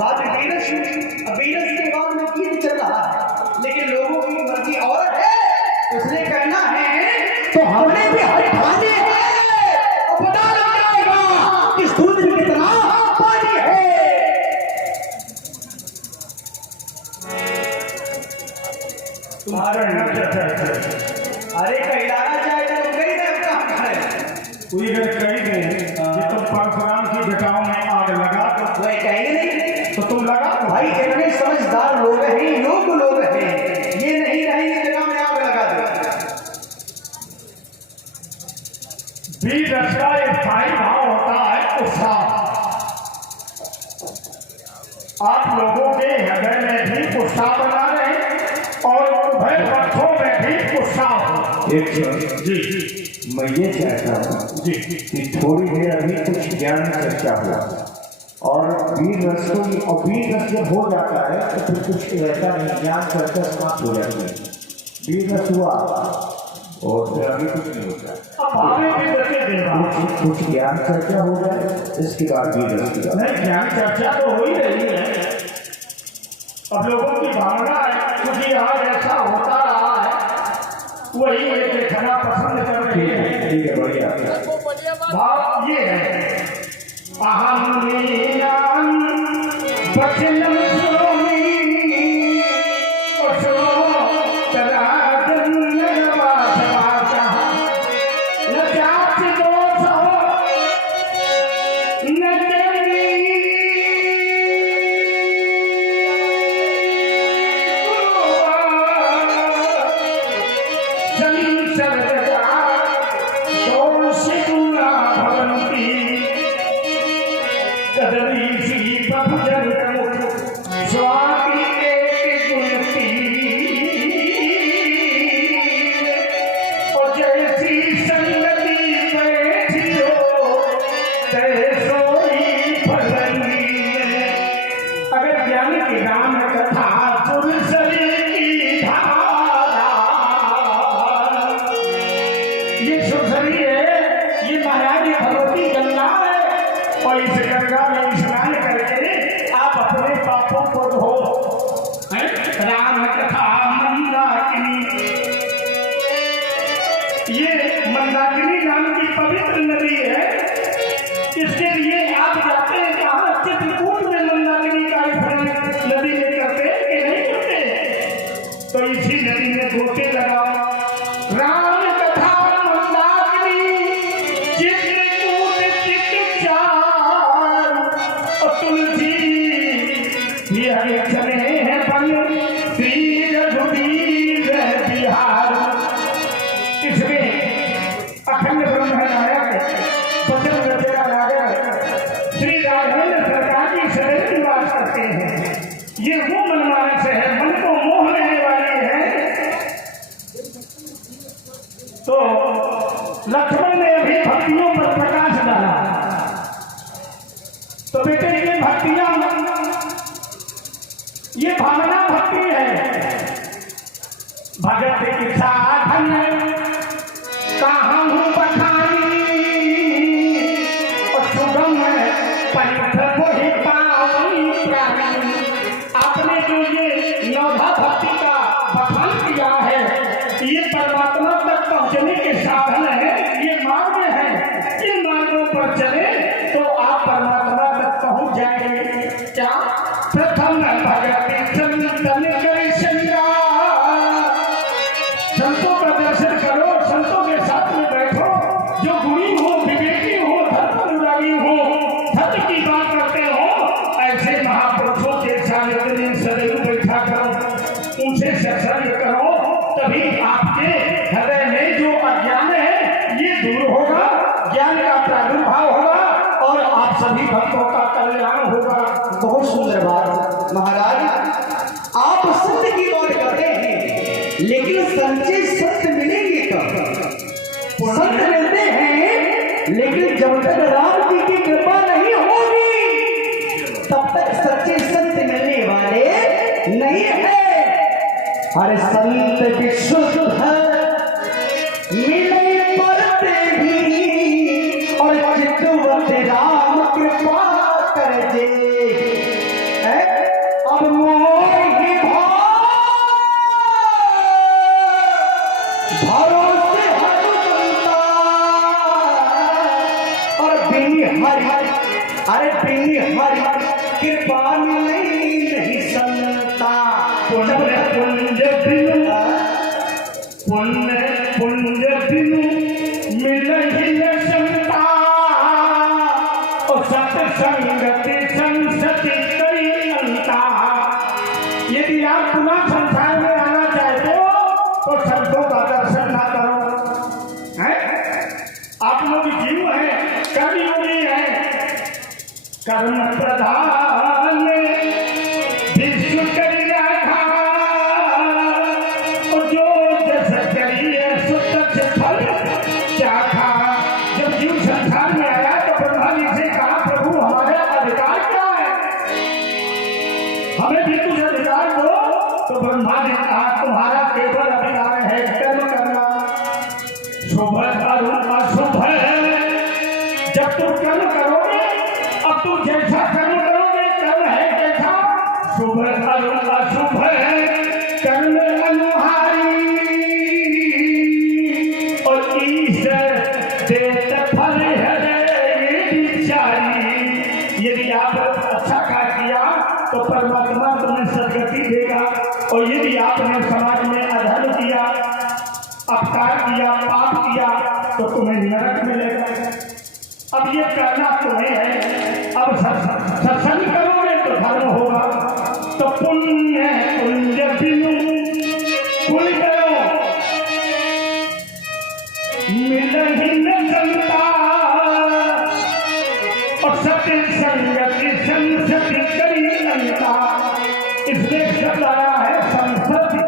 बात वीरस के बाद में गीत चल रहा है, लेकिन लोगों की मर्जी और है, उसने कहना है तो हमने भी हर खाने हैं और पता लग जाएगा कि दूध में कितना पानी है। तुम्हारा अरे कहलाना चाहे तो कहीं ना काम है कोई अगर कही नहीं कि तुम परशुराम की जटाओं में आग लगा तो वह कहेंगे नहीं तो तुम लगा दो। भाई इतने समझदार लोग हैं, योग्य लोग हैं, ये नहीं रहेंगे जगह में आग लगा दो। वीर रस का एक स्थायी भाव होता है उत्साह। आप लोगों के हृदय में भी उत्साह बना रहे और उभय पक्षों में भी उत्साह हो। जी मैं ये चाहता हूँ जी कि थोड़ी देर अभी कुछ ज्ञान चर्चा हुआ और वीर रस और वीर रस जब हो जाता है तो फिर कुछ ऐसा नहीं, ज्ञान चर्चा समाप्त हो जाती है। वीर रस हुआ और फिर अभी कुछ नहीं होता। अब हमें भी बचे देगा कुछ ज्ञान चर्चा हो जाए, इसके बाद वीर रस की नहीं, ज्ञान चर्चा तो हो ही रही है। अब लोगों की भावना है क्योंकि आज ऐसा होता रहा है, वही ये देखना पसंद कर रही है। ठीक है, बढ़िया। भाव ये है अहम नीलाम बचनम सुनोमी और सुनो तराजन लगवासा न जाति दोष न देवी जमीन सर्वदा दोष गुना भवन्ति कदरीसी प्रभुजन स्वामी एक गुणती और जैसी संगति बैठी हो तैसोई फलनी। अगर ज्ञानी की राम कथा सुरसरी की धारा, ये सुरसरी है, ये महाराज भगवती गंगा है और इस गंगा में स्नान करके आप अपने पापों को धो। राम कथा मंदाकिनी, ये मंदाकिनी नाम की पवित्र नदी है। इसके लिए आप जाते हैं कहाँ? चित्रकूट में मंदाकिनी का स्नान नदी में करते हैं कि नहीं करते? तो इसी नदी में गोते लगाओ। राम कथा मंदाकिनी चित्रकूट चित्रचार और तुलसी ये हरे चले हैं बन श्री रघुवीर बिहार। इसमें अखंड ब्रह्म नायक वचन रचना नायक श्री राघवेंद्र सरकार की शरीर निवास करते हैं। ये वो मनमानस है, मन को मोह लेने वाली है। तो लक्ष्मण ने अभी भक्तियों पर प्रकाश डाला। तो बेटे ये भक्तियां, ये भावना भक्ति है। भगत की साधन कहाँ हूँ बखानी और सुगम पंथ वही पावनी प्राणी। आपने जो ये नौधा भक्ति का बखान किया है, ये परमात्मा तक पहुँचने के साधन है, ये मार्ग है। इन मार्गों पर चले तो आप परमात्मा तक पहुँच जाएंगे। क्या? प्रथम भगति संतन करी श्रृंगार। संतों का दर्शन करो, संतों के साथ में बैठो, जो गुणी हो, विवेकी हो, धर्म अनुरागी हो, धर्म की बात करते हो, ऐसे महापुरुषों के सानिध्य सदैव बैठा करो, उनसे सत्संग करो, तभी आपके हृदय में जो अज्ञान है ये दूर होगा, ज्ञान का प्रादुर्भाव होगा और आप सभी भक्तों का कल्याण होगा। बहुत सुंदर बात महाराज, आप सत्य की बात करते हैं, लेकिन सच्चे सत्य मिलेंगे कब? सत्य मिलते हैं, लेकिन जब तक राम जी की कृपा नहीं होगी तब तक सच्चे सत्य मिलने वाले नहीं है। हर संत विशुद्ध है मिले परते भी और चितवत राम कृपा कर जे। बिन हरि कृपा मिले नहीं संता। पुण्य पुंज बिनु मिलहि न संता। और सत्संगति संसति करी अंता। यदि आप पुनः संसार में आना चाहते हो तो संतों का दर्शन ना करो। हैं? आप लोग जीव हैं, कर्मयोगी हैं, कर्म प्रधान विश्व करी राखा। और जो जस करिए सो तस फल चाखा। जब जीव संसार में आया तो ब्रह्मा जी से कहा, प्रभु हमारा अधिकार क्या है, हमें भी कुछ अधिकार दो। तो ब्रह्मा ने कहा, तुम्हारा केवल अधिकार है कर्म करना, शुभ और अशुभ। जब तुम कर्म करोगे, अब तुम जैसा कर्म करोगे, कर्म है कैसा, शुभ और अशुभ कर्म अनुहारी। और ईश्वर देत फल है विचारी। यदि आप अच्छा कार्य किया तो परमात्मा तुम्हें सदगति देगा, और यदि आपने समाज में अधर्म किया, अपकार किया, पाप किया, तो तुम्हें नरक मिलेगा। अब ये करना तुम्हें है। अब सत्संग करोगे तो धर्म होगा। तो पुण्य पुंज बिनु कुल करो मिलहि न संता। और सत्य संगति संसति करी अंता। इसमें शब्द आया है संसति।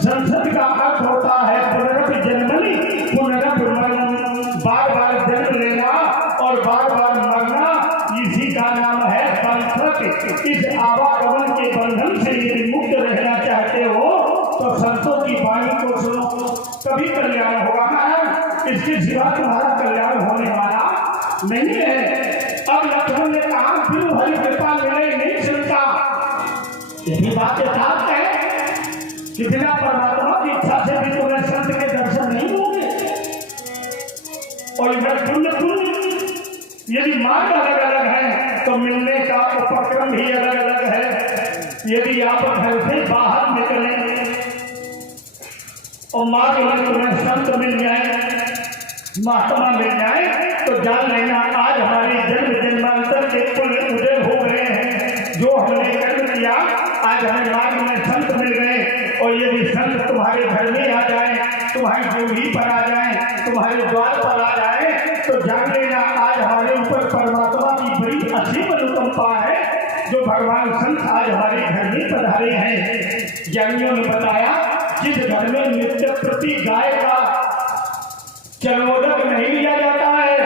संसद का अर्थ होता है पुनरपि जन्मनि पुनरपि मरणं। बार बार जन्म लेना और बार बार मरना, इसी का नाम है संसद। इस आवागमन के बंधन से यदि मुक्त रहना चाहते हो तो संतों की वाणी को सुनो, तभी कल्याण होगा। इसके सिवा तुम्हारा कल्याण होने वाला नहीं है। अब लक्ष्मण ने कहा, बिनु हरि कृपा मिले नहीं चलता। यही बात यथार्थ है कि बिना परमात्मा की इच्छा से भी तुम्हें संत के दर्शन नहीं होंगे। और इधर पुण्य यदि मार्ग अलग अलग है तो मिलने का उपक्रम भी अलग अलग है। यदि आप घर से बाहर निकलेंगे और मार्ग में तुम्हें संत मिल जाए, महात्मा मिल जाए, तो जान लेना आज हमारी जन्म जन्मांतर के पुण्य उदय हो गए हैं। जो हमने कर्म किया, आज हमें मार्ग में संत मिल गए। और यदि संत तुम्हारे घर में आ जाए, तुम्हारी ड्यूटी पर आ जाए, तुम्हारे द्वार पर आ जाए, तो जान लेना आज हमारे ऊपर परमात्मा की बड़ी असीम अनुकंपा है, जो भगवान संत आज हमारे घर में पधारे हैं। ज्ञानियों ने बताया, जिस घर में नित्य प्रति गाय का चरणोदक नहीं लिया जाता है,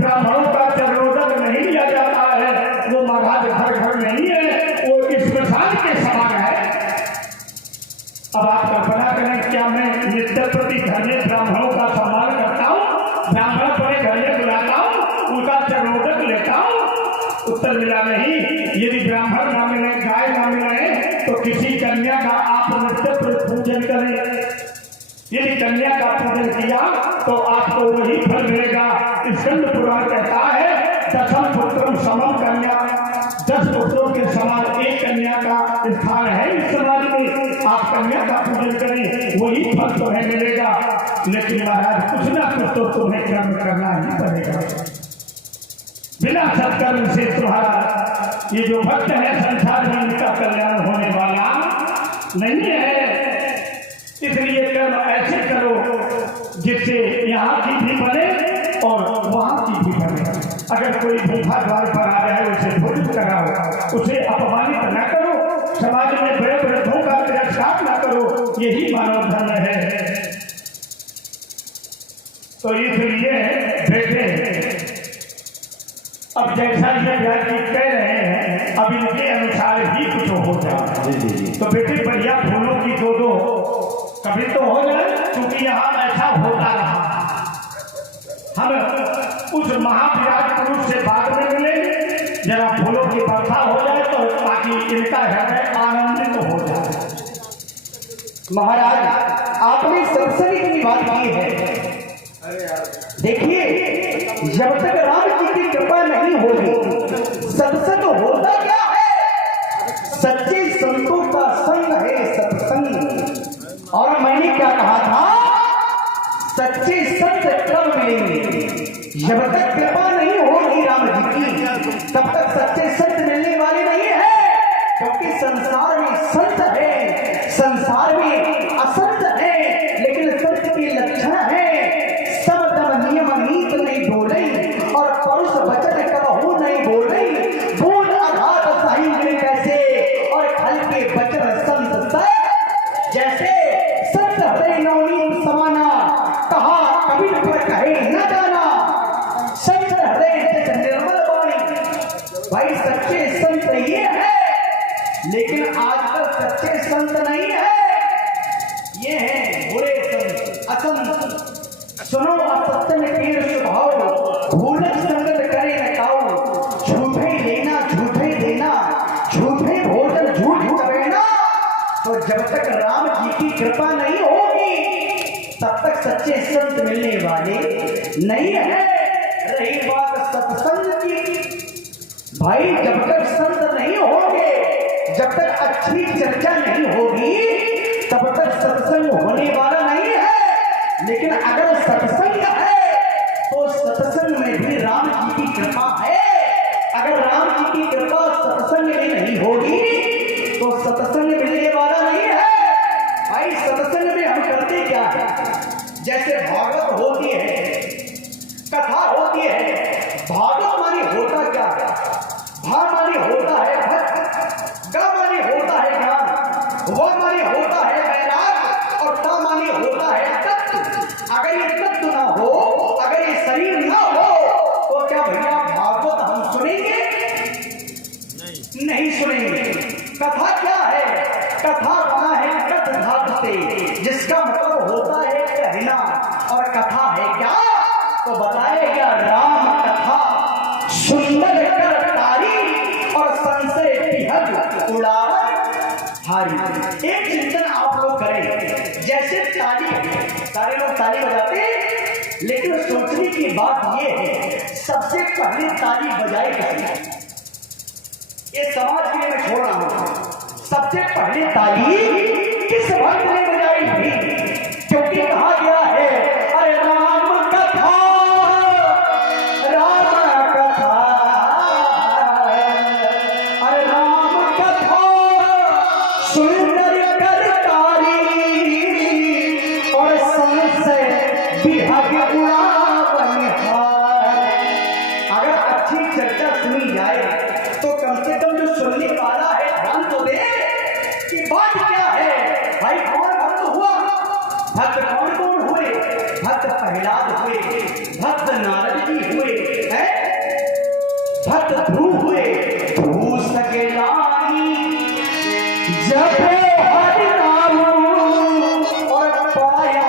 ब्राह्मणों का चरणोदक नहीं लिया जाता है, वो महाराज घर नहीं है, वो स्मशान के समान है। अब आप कल्पना करें, क्या मैं नित्य प्रति घर में ब्राह्मणों का सम्मान करता हूँ, ब्राह्मण अपने घर में बुलाता हूँ, उनका चरणोदक लेता हूँ? उत्तर मिला नहीं। यदि ब्राह्मण ना मिले, गाय ना मिले, तो किसी कन्या का आप नित्य पूजन करें। यदि कन्या का पूजन किया तो आपको वही फल मिलेगा। स्कंद पुराण कहता है, दशम पुत्रम समम कन्या। 10 पुत्रों के समान एक कन्या का स्थान है इस समाज में। आप कन्या का पूजन करें, वही फल तुम्हें मिलेगा। लेकिन महाराज, कुछ ना कुछ तो तुम्हें कर्म करना ही पड़ेगा। बिना सत्कर्म से तुम्हारा ये जो भक्त है संसार में, इनका कल्याण होने वाला नहीं है। इसलिए कर्म ऐसे करो जिससे यहाँ की भी बने और वहाँ की भी बने। अगर कोई भूखा द्वार पर आ जाए, उसे भोजन कराओ, उसे अपमानित न करो, समाज में बड़े वृद्धों का तिरस्कार न करो, यही मानव धर्म है। तो इसलिए बेटे, अब जैसा ये व्यास जी कह रहे हैं, अब इनके अनुसार ही कुछ हो जाए। तो बेटे बढ़िया फूलों की दो कभी तो हो जाए, क्योंकि यहाँ ऐसा होता रहा। हम उस महाविराट पुरुष से बाद में मिलेंगे, जरा फूलों की वर्षा हो जाए तो ताकि इनका हृदय आनंदित हो जाए। महाराज, आपने सबसे इतनी बात की है। देखिए, जब तक राम जी की कृपा नहीं होगी, सत्संग होता क्या है? सच्चे संतों का संग है सत्संग। और मैंने क्या कहा था? सच्चे संत कब मिलेंगे? जब तक कृपा नहीं होगी राम जी की, तब तक सच्चे संत मिलने वाले नहीं है। क्योंकि संसार में संत है, संसार में असंत है, लेकिन संत के लक्षण है सब तब नियम नीत नहीं डोले, और परुष वचन कबहू नहीं बोले। बोल आघात सही मिल कैसे, और खल के वचन संत से जैसे। संत हृदय नवनीत समाना, कहा कबीर पर कहे न जाना। संत हृदय जैसे निर्मल वाणी। भाई सच्चे संत ये है, लेकिन आजकल सच्चे संत नहीं है, ये हैं बुरे संत, असंत। सुनो असत्य में पीर स्वभाव, भूलक संगत करे न काऊ। झूठे लेना झूठे देना, झूठे भोजन झूठ करेना। तो जब तक राम जी की कृपा नहीं होगी, तब तक सच्चे संत मिलने वाले नहीं है। रही बात सत्संग की, भाई जब तक संत नहीं होंगे, जब तक अच्छी चर्चा नहीं होगी, तब तक सत्संग होने वाला नहीं है। लेकिन अगर सत्संग है तो सत्संग में भी राम जी की कृपा है। अगर राम जी की कृपा सत्संग में नहीं होगी तो सत्संग मिलने वाला नहीं है। भाई सत्संग में हम करते क्या है? जैसे भागवत होती है, कथा होती है। भागवत मानी होता क्या है? भा मानी होता है भक्त, ग मानी होता है ज्ञान, व मानी होता है वैराग, और ता मानी होता है तत्व। अगर ये तत्व ना हो, अगर ये शरीर ना हो, तो क्या भैया भागवत हम सुनेंगे? नहीं सुनेंगे। कथा क्या है? कथा बना है कथ धातु से, जिसका मतलब होता है कहना। और कथा है क्या? तो बताया गया राम कथा सुंदर कर तारी, और संशय पिहग उड़ावत हारी। एक चिंतन आप लोग करें। जैसे ताली, सारे लोग ताली बजाते, लेकिन सोचने की बात यह है सबसे पहले ताली बजाई किसने? ये समाज के लिए मैं छोड़ रहा हूं। सबसे पहले ताली किस भक्त ने बजाई थी? क्योंकि कहा गया है अरे राम कथा, राम कथा, अरे राम कथा सुंदर कर तारी, और संशय विहग उड़ावन हाय। अगर अच्छी चर्चा सुनी जाए तो कम से कम जो सुनने वाला है ध्यान तो दे कि बात क्या है। भाई कौन भक्त हुआ? भक्त कौन कौन हुए? भक्त प्रहलाद हुए, भक्त नारद जी हुए, भक्त ध्रुव हुए। ध्रुव सके रानी जब हरि नाम, और पायो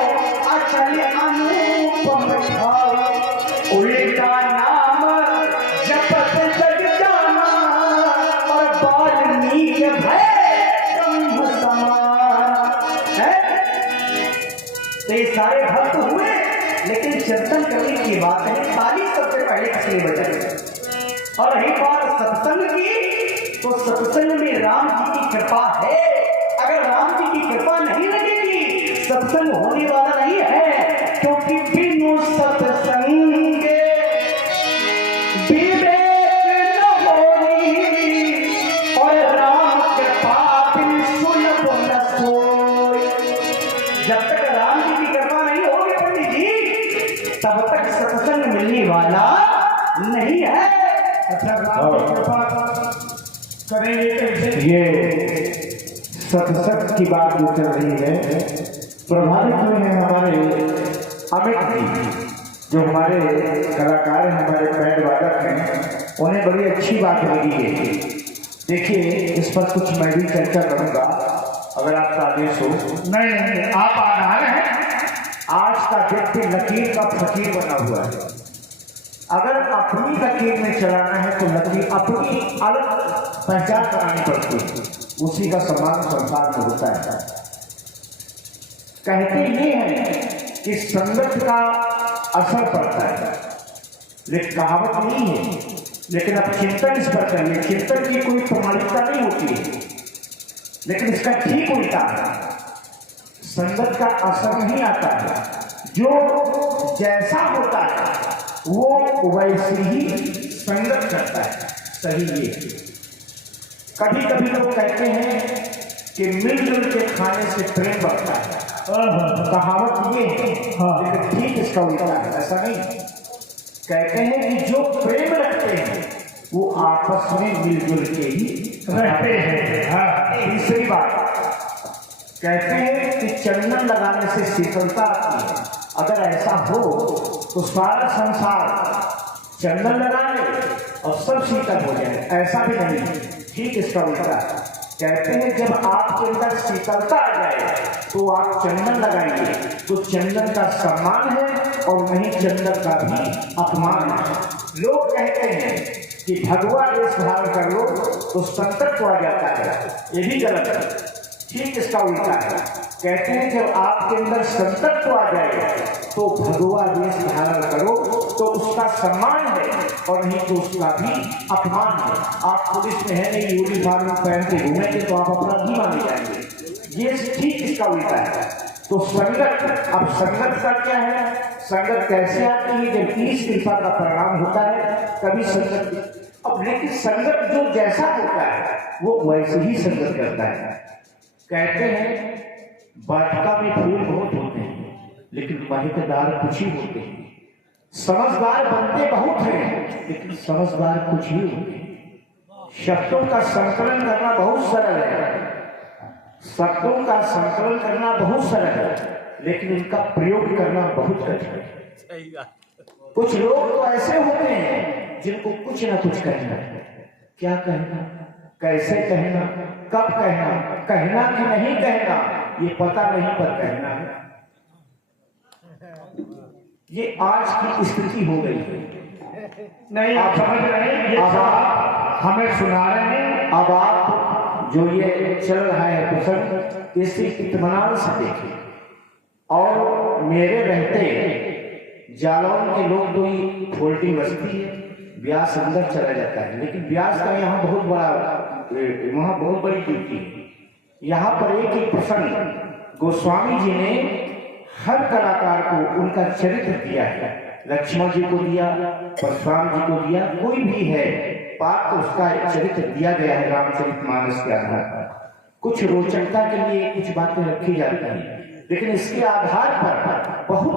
अचल अनुपम भाव। उल्टा नाम जपत जग जाना, और वाल्मीकि भय ब्रह्म समान। तो ये सारे भक्त हुए, लेकिन चिंतन करने की बात है ताली सबसे पहले किसने बजाई? और रही बात सत्संग की, तो सत्संग में राम जी की कृपा है। अगर राम जी की कृपा नहीं लगेगी, सत्संग होने वाला नहीं है। क्योंकि बिनु सत्संग विवेक न होई, और राम कृपा बिन सुलभ न सोई। जब तक राम जी की कृपा नहीं होगी पंडित जी, तब तक सत्संग मिलने वाला नहीं है। अच्छा राम की कृपा करेंगे कैसे? ये सत्संग की बात जो चल रही है, प्रभावित हुए हैं हमारे अमित जी, जो हमारे कलाकार हैं, हमारे बैंड वादक हैं। उन्हें बड़ी अच्छी बात लगी है। देखिए इस पर कुछ मैं भी चर्चा करूंगा, अगर आपका आदेश हो। नहीं, आप आधार हैं। आज का व्यक्ति लकीर का फकीर बना हुआ है। अगर अपनी लकीर में चलाना है तो लकीर अपनी अलग पहचान बनानी पड़ती है, उसी का सम्मान संसार में होता है। कहते ये हैं कि संगत का असर पड़ता है, लेकिन कहावत नहीं है लेकिन अब चिंतन इस पर करिए। चिंतन की कोई प्रमाणिकता नहीं होती है, लेकिन इसका ठीक उल्टा है। संगत का असर नहीं आता है, जो जैसा होता है वो वैसे ही संगत करता है। सही ये कभी कभी लोग कहते हैं कि मिलजुल के खाने से प्रेम बढ़ता है, कहावत ये है, लेकिन ठीक इसका उल्टा है। ऐसा नहीं, कहते हैं कि जो प्रेम रखते हैं वो आपस में मिलजुल के ही रहते हैं। तीसरी बात, कहते हैं कि चंदन लगाने से शीतलता आती है। अगर ऐसा हो तो सारा संसार चंदन लगा ले और सब शीतल हो जाए, ऐसा भी नहीं, ठीक इसका उल्टा है। कहते हैं जब आपके अंदर शीतलता आ जाए तो आप चंदन लगाएंगे तो चंदन का सम्मान है और नहीं चंदन का भी अपमान है। लोग कहते हैं कि भगवा वेश धारण कर लो तो संकट आ जाता है, ये भी गलत है, ठीक इसका उल्टा है। कहते हैं जब आपके अंदर संकट आ जाएगा तो भगवा वेश धारण करो तो उसका सम्मान है और नहीं तो उसका भी अपमान है। आप पुलिस में है नहीं, यूनिफॉर्म पहन के घूमेंगे तो आप अपराधी माने जाएंगे, ये ठीक इसका उल्टा है। तो संगत, अब संगत का क्या है? संगत कैसे आती है? जब ईश कृपा का परिणाम होता है तभी संगत। अब लेकिन संगत जो जैसा होता है वो वैसे ही संगत करता है। कहते हैं वाटिका में फूल बहुत होते हैं लेकिन महकदार कुछ ही होते हैं। समझदार बनते बहुत हैं लेकिन समझदार कुछ ही होते हैं। शब्दों का संकलन करना बहुत सरल है, शब्दों का संकलन करना बहुत सरल है, लेकिन इनका प्रयोग करना बहुत कठिन है। कुछ लोग तो ऐसे होते हैं जिनको कुछ ना कुछ कहना है। क्या कहना, कैसे कहना, कब कहना, कहना कि नहीं कहना ये पता नहीं, पर कहना है। ये आज की स्थिति हो गई है। नहीं, आप समझ रहे हैं, ये सब हमें सुना रहे हैं। अब आप जो ये चल रहा है प्रसंग, इसे इत्मीनान से देखिए। और मेरे रहते जालौन के लोग तो ही फोल्टी बसती है, ब्यास अंदर चला जाता है, लेकिन ब्यास का यहाँ बहुत बड़ा, वहाँ बहुत बड़ी ड्यूटी है। यहाँ पर एक ही प्रसंग गोस्वामी जी ने हर कलाकार को उनका चरित्र दिया है। लक्ष्मण जी को दिया, परशुराम जी को दिया, कोई भी है पात्र तो उसका चरित्र दिया गया है रामचरितमानस के आधार पर। कुछ रोचकता के लिए कुछ बातें रखी जाती हैं, लेकिन इसके आधार पर बहुत